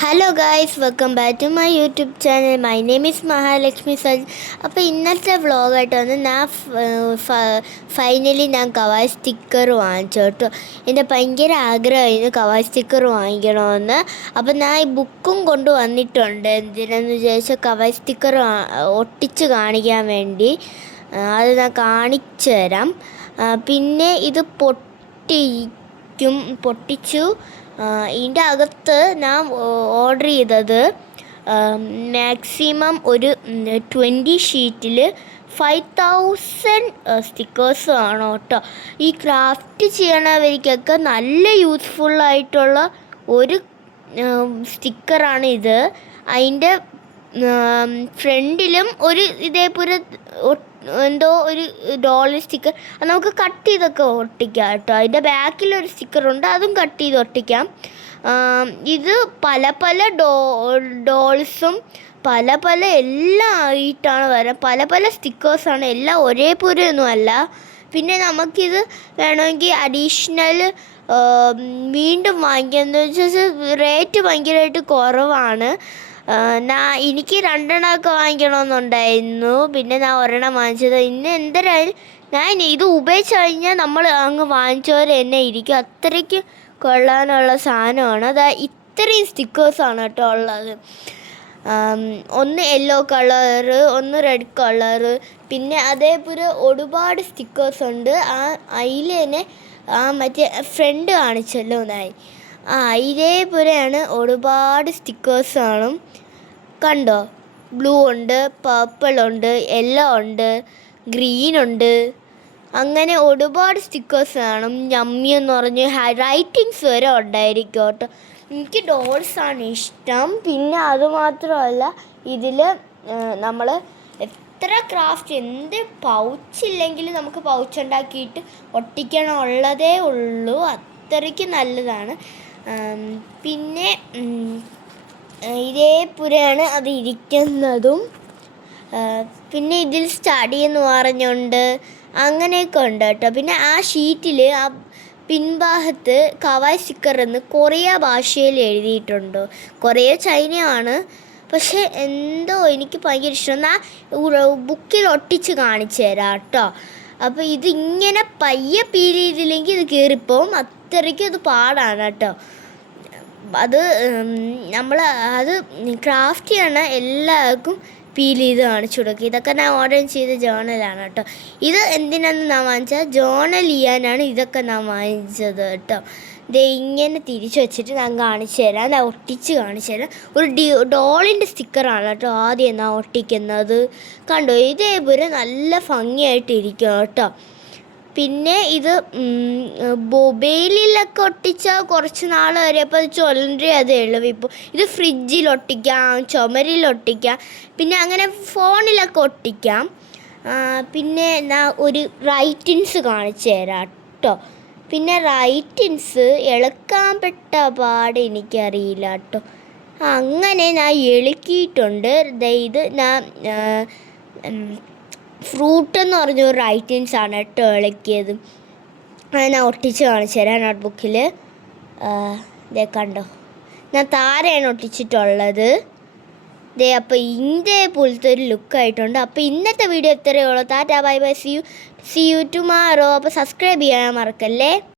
Hello guys, welcome back to my YouTube channel. My name is Mahalakshmi Saj. അപ്പോൾ ഇന്നത്തെ വ്ളോഗായിട്ട് വന്ന് ഞാൻ ഫൈനലി കവായ് സ്റ്റിക്കർ വാങ്ങിച്ചു കേട്ടോ. എൻ്റെ ഭയങ്കര ആഗ്രഹമായിരുന്നു കവായ് സ്റ്റിക്കർ വാങ്ങിക്കണമെന്ന്. അപ്പോൾ ഞാൻ ഈ ബുക്കും കൊണ്ട് വന്നിട്ടുണ്ട്. എന്തിനെന്ന് വിചാരിച്ചാൽ കവായ് സ്റ്റിക്കർ ഒട്ടിച്ച് കാണിക്കാൻ വേണ്ടി. അത് ഞാൻ കാണിച്ചു തരാം. പിന്നെ ഇത് പൊട്ടിച്ചു. ഇതിൻ്റെ അകത്ത് ഞാൻ ഓർഡർ ചെയ്തത് മാക്സിമം ഒരു 20 ഷീറ്റിൽ 5000 സ്റ്റിക്കേഴ്സ് ആണ് കേട്ടോ. ഈ ക്രാഫ്റ്റ് ചെയ്യണവർക്കൊക്കെ നല്ല യൂസ്ഫുള്ളായിട്ടുള്ള ഒരു സ്റ്റിക്കറാണ് ഇത്. അതിൻ്റെ ഫ്രണ്ടിലും ഒരു ഇതേപോലെ എന്തോ ഒരു ഡോളർ സ്റ്റിക്കർ, അത് നമുക്ക് കട്ട് ചെയ്തൊക്കെ ഒട്ടിക്കാം കേട്ടോ. അതിൻ്റെ ബാക്കിലൊരു സ്റ്റിക്കറുണ്ട്, അതും കട്ട് ചെയ്ത് ഒട്ടിക്കാം. ഇത് പല പല ഡോൾസും പല എല്ലാം ആയിട്ടാണ് വരാം. പല സ്റ്റിക്കേഴ്സാണ്, എല്ലാം ഒരേപോലെ ഒന്നും അല്ല. പിന്നെ നമുക്കിത് വേണമെങ്കിൽ അഡീഷണൽ വീണ്ടും വാങ്ങിക്കാമെന്ന് വെച്ചാൽ റേറ്റ് ഭയങ്കരമായിട്ട് കുറവാണ്. എനിക്ക് 2 എണ്ണമൊക്കെ വാങ്ങിക്കണമെന്നുണ്ടായിരുന്നു. പിന്നെ ഞാൻ ഒരെണ്ണം വാങ്ങിച്ചത്. ഇന്ന് എന്തരായാലും ഞാൻ ഇത് ഉപയോഗിച്ച് കഴിഞ്ഞാൽ നമ്മൾ അങ്ങ് വാങ്ങിച്ചവർ തന്നെ ഇരിക്കും. അത്രയ്ക്ക് കൊള്ളാനുള്ള സാധനമാണ്. ഇത്രയും സ്റ്റിക്കേഴ്സാണ് കേട്ടോ ഉള്ളത്. ഒന്ന് യെല്ലോ കളറ്, ഒന്ന് റെഡ് കളറ്, പിന്നെ അതേപോലെ ഒരുപാട് സ്റ്റിക്കേഴ്സ് ഉണ്ട്. അതിൽ തന്നെ മറ്റേ ഫ്രണ്ട് കാണിച്ചല്ലോ നായി, ഇതേപോലെയാണ് ഒരുപാട് സ്റ്റിക്കേഴ്സാണ്. കണ്ടോ, ബ്ലൂ ഉണ്ട്, പർപ്പിൾ ഉണ്ട്, യെല്ലോ ഉണ്ട്, ഗ്രീൻ ഉണ്ട്, അങ്ങനെ ഒരുപാട് സ്റ്റിക്കേഴ്സ് കാണും. യമ്മി എന്ന് പറഞ്ഞ് റൈറ്റിങ്സ് വരെ ഉണ്ടായിരിക്കും കേട്ടോ. എനിക്ക് ഡോൾസാണ് ഇഷ്ടം. പിന്നെ അതുമാത്രമല്ല, ഇതിൽ നമ്മൾ എത്ര ക്രാഫ്റ്റ്, എന്ത് പൗച്ചില്ലെങ്കിൽ നമുക്ക് പൗച്ച് ഉണ്ടാക്കിയിട്ട് ഒട്ടിക്കണമുള്ളതേ ഉള്ളൂ. അത്രയ്ക്ക് നല്ലതാണ്. പിന്നെ ഇതേപോലെയാണ് അത് ഇരിക്കുന്നതും. പിന്നെ ഇതിൽ സ്റ്റഡി എന്ന് പറഞ്ഞുകൊണ്ട് അങ്ങനെയൊക്കെ ഉണ്ട് കേട്ടോ. പിന്നെ ആ ഷീറ്റിൽ ആ പിൻഭാഗത്ത് കവായ് സ്റ്റിക്കർ എന്ന് കൊറിയ ഭാഷയിൽ എഴുതിയിട്ടുണ്ട്. കൊറിയ ചൈനയാണ്, പക്ഷെ എന്തോ എനിക്ക് ഭയങ്കര ഇഷ്ടം. ബുക്കിൽ ഒട്ടിച്ച് കാണിച്ചു തരാം കേട്ടോ. അപ്പോൾ ഇതിങ്ങനെ പയ്യെ പീൽ ചെയ്തില്ലെങ്കിൽ ഇത് കീറിപ്പോവും. അത്രയ്ക്കും അത് പാടാണ് കേട്ടോ. അത് ക്രാഫ്റ്റ് ചെയ്യണ എല്ലാവർക്കും പീൽ ചെയ്ത് കാണിച്ചു കൊടുക്കുക. ഇതൊക്കെ ഞാൻ ഓർഡർ ചെയ്ത ജേണലാണ് കേട്ടോ. ഇത് എന്തിനാണെന്ന് ഞാൻ വാങ്ങിച്ചാൽ ജേണൽ ചെയ്യാനാണ് ഇതൊക്കെ ഞാൻ വാങ്ങിച്ചത് കേട്ടോ. ഇങ്ങനെ തിരിച്ച് വെച്ചിട്ട് ഞാൻ കാണിച്ചു തരാം. ഞാൻ ഒട്ടിച്ച് കാണിച്ചു തരാം. ഒരു ഡോളിൻ്റെ സ്റ്റിക്കറാണ് കേട്ടോ ആദ്യം ഞാൻ ഒട്ടിക്കുന്നത്. കണ്ടോ, ഇതേപോലെ നല്ല ഭംഗിയായിട്ടിരിക്കും കേട്ടോ. പിന്നെ ഇത് മൊബൈലിലൊക്കെ ഒട്ടിച്ചാൽ കുറച്ച് നാൾ വരെ അപ്പോൾ അത് ചൊല്ലി അത് എളുപ്പം. ഇത് ഫ്രിഡ്ജിൽ ഒട്ടിക്കാം, ചുമരിലൊട്ടിക്കാം, പിന്നെ അങ്ങനെ ഫോണിലൊക്കെ ഒട്ടിക്കാം. പിന്നെ ഒരു റൈറ്റിൻസ് കാണിച്ചു തരാം കേട്ടോ. പിന്നെ റൈറ്റിൻസ് ഇളക്കാൻ പെട്ട പാട് എനിക്കറിയില്ല കേട്ടോ. അങ്ങനെ ഞാൻ എളുക്കിയിട്ടുണ്ട്. ഇത് ഞാൻ ഫ്രൂട്ട് എന്ന് പറഞ്ഞൊരു റൈറ്റിൻസാണ് കേട്ടോ ഇളക്കിയത്. ഞാൻ ഒട്ടിച്ച് കാണിച്ചു തരാം നോട്ട്ബുക്കിൽ. കണ്ടോ, ഞാൻ താരയാണ് ഒട്ടിച്ചിട്ടുള്ളത്. അപ്പോൾ ഇതേപോലത്തെ ഒരു ലുക്കായിട്ടുണ്ട്. അപ്പോൾ ഇന്നത്തെ വീഡിയോ ഇത്രയേ ഉള്ളൂ. Tata bye bye, C U tomorrow. അപ്പോൾ സബ്സ്ക്രൈബ് ചെയ്യാൻ മറക്കല്ലേ.